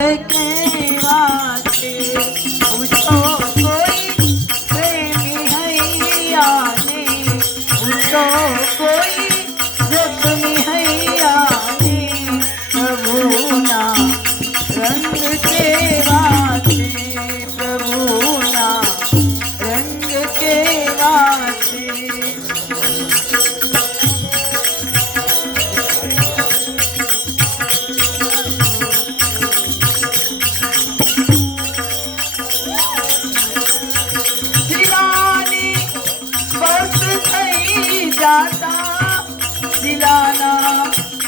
के वास्ते पूछो कोई प्रेमी हैया ने, पूछो कोई जख्मी हैया ने, प्रभु ना रंग के वास्ते, प्रभु ना रंग के वास्ते। जाता दिलाना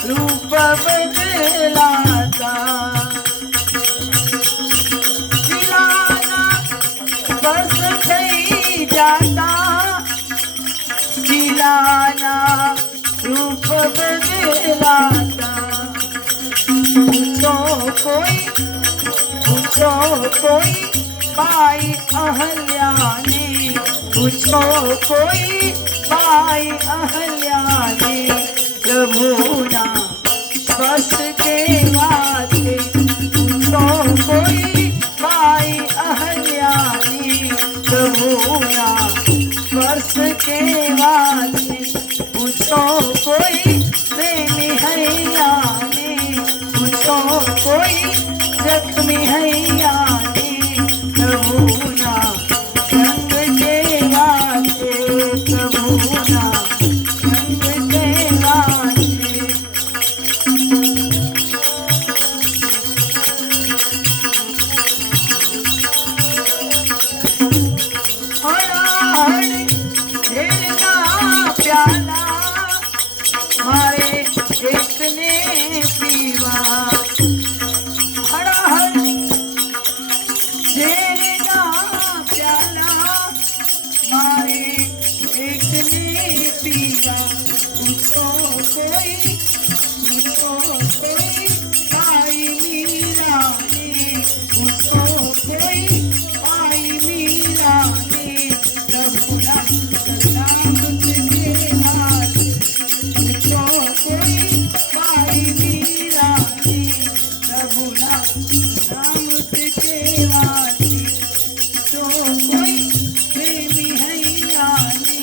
रूप बदलाता, दिलाना बस थई जाता, दिलाना रूप बदलाता। पूछो कोई बाई अहल्या ने, पूछो कोई बाई अहल्या ने, प्रभु ना बस के वास्ते। पूछो कोई बाई अहल्या ने, प्रभु ना बस के वास्ते। पूछो कोई प्रेमी हैया ने, पूछो कोई जख्मी हैया ने, प्रभु ना रंग के वास्ते, प्रभु ना रंग के वास्ते। हड़ झेलना प्याला मारे एक ने पीवा, झेलना प्याला मारे एक ने पीवा। पूछो कोई पाई मीरा ने, पूछो कोई पाई मीरा ने, प्रभु राम के वास्ते। पूछो कोई पाई मीरा ने, प्रभु राम के वास्ते। पूछो कोई प्रेमी हैया ने,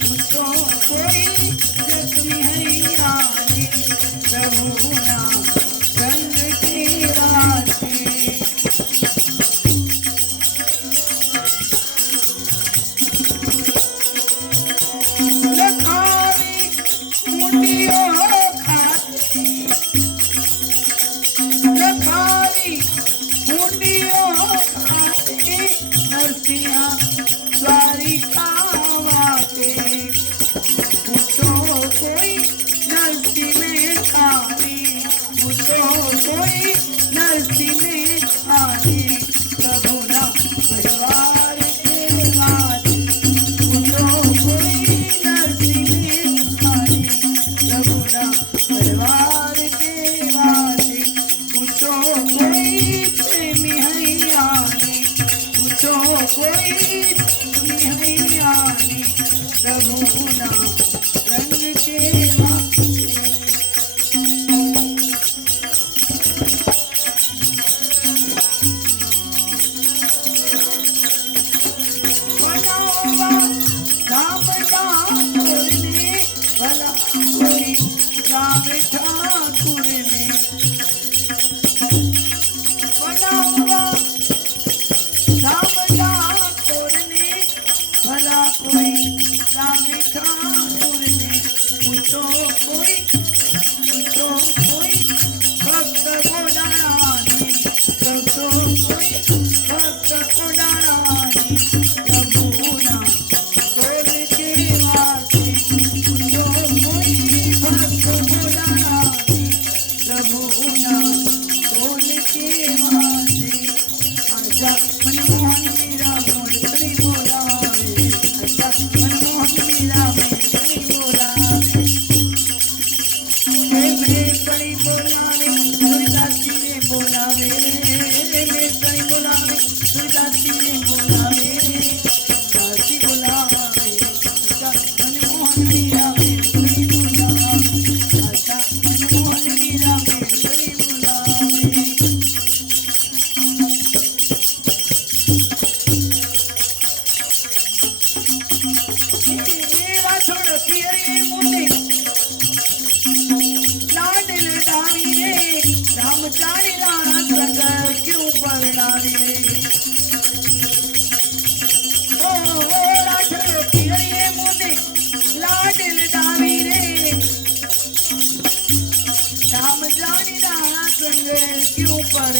पूछो कोई जख्मी हैया ने, प्रभु ना रंग के वास्ते। लखानी मुंडियों खाती, लखानी मुंडियों खाती, नरसिंहा द्वारिका वाटे। पूछो कोई नरसी में खानी, पूछो कोई नरसी में खानी, प्रभु ना परिवार के वास्ते। पूछो कोई नरसी में खानी, प्रभु ना परिवार के वास्ते। पूछो कोई प्रेमी हैया ने, पूछो कोई प्रेमी हैया ने, प्रभु ना रंग के वास्ते। बनावा राम ठाकुर ने, भला कोई राम ठाकुर ने। बनावा राम ठाकुर ने, भला कोई राम ठाकुर ने। पूछो कोई भक्त उडाना ने, पूछो कोई भक्त उडाना ने, प्रभु ना बोल के वास्ते। पूछो कोई भक्त उडाना ने, प्रभु ना बोल के वास्ते। आजा मनमोहन मीरा मोर करी बोलावे, आजा मनमोहन मीरा मोर करी बोलावे। मैं करी बोलावे दुर्दासी ने बोलावे, मैं करी बोलावे दुर्दासी ने बोलावे, दासी बोलावे। आजा मनमोहन मीरा मोर करी बोलावे, आजा मनमोहन मीरा मोर करी बोलावे।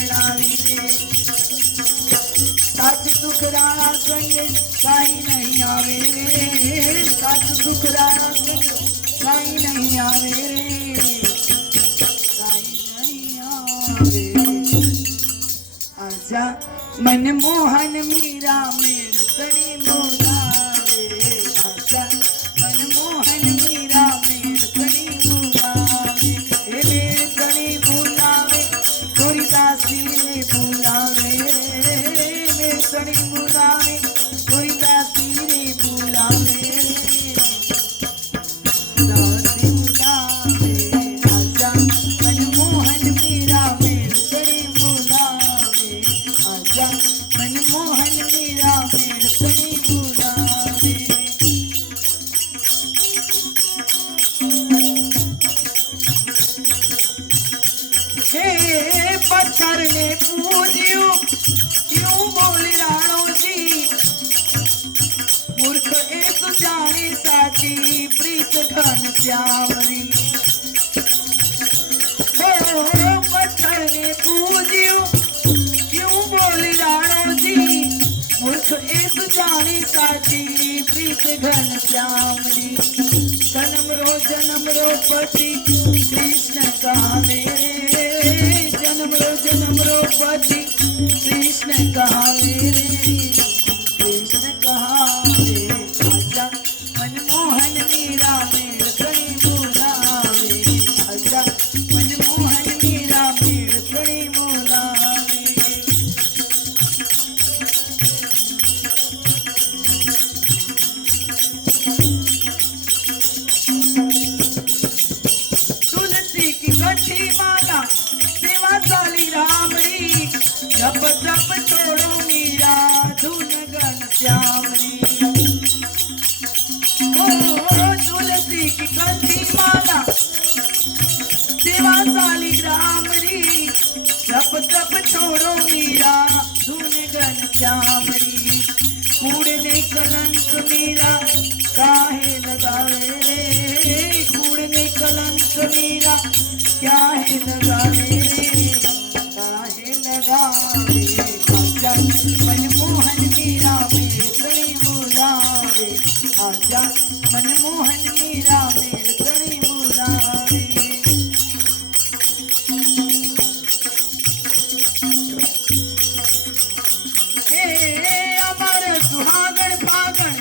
परणावी रे साच सुख राणा संग काई नहीं आवे रे साच सुख राणा संग काई नहीं आवे रे काई नहीं आवे आजा मनमोहन मीरा मेड़ कणी बोलावे आजा मनमोहन मीरा मेड़ कणी बोलावे मेड़ कणी बोलावे थोड़ी दासी रे बोलावे मेड़ कणी बोलावे थोड़ी दासी रे बोलावे दासी बोलावे आजा मनमोहन मीरा मेड़ कणी बोलावे आजा मनमोहन मीरा मेड़ कणी बोलावे हे पत्थर ने पूजियो क्यों बोली राणो जी मूर्ख एक जाने साची प्रीत घन श्यामरी हो पत्थर ने पूजियो क्यों बोली राणो जी मूर्ख एक जाने साची प्रीत घन श्यामरी जन्म रो पति कृष्ण कहा मेरे जन्म रो पति कृष्ण कहा मेरे कृष्ण कहा मेरे आजा मनमोहन मीरा मेड़ कणी बोलावे आजा मनमोहन मीरा मेड़ कणी बोलावे तुलसी की कठी माला सेवा चाली रामरी जप जप छोड़ो मीरा धुन गन श्यामरी ओ तुलसी की कठी माला सेवा चाली रामरी जप जप छोड़ो मीरा धुन गन श्यामरी कूड़ने कलंक मीरा काहे लगावे रे कूड़ने कलंक मीरा काहे लगावे रे काहे लगावे आजा मनमोहन मीरा मेड़ कणी बोलावे आजा मनमोहन मीरा मेड़ कणी बोलावे हे अमर सुहागण फागण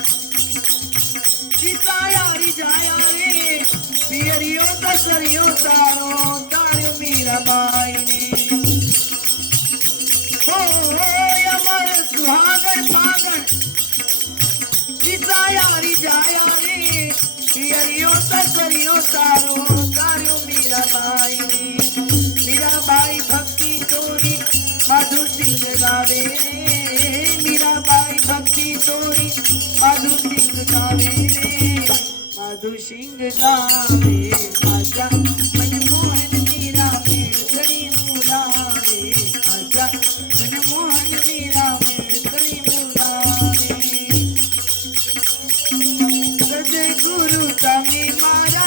यारी जाया रे पियरियो दसरियो तारो तारो मीरा बाई रे ओ अमर सुहागण फागण यारी जाया रे पियरियो दसरियो तारो तारो मीरा बाई रे मीरा बाई भक्ति तोरी माधु सिंह गावे रे मीरा बाई भक्ति तोरी माधु सिंह गावे रे माधु सिंह गावे आजा मनमोहन मीरा मेड़ कणी बोलावे आजा मनमोहन मीरा मेड़ कणी बोलावे सज गुरु तमी मारा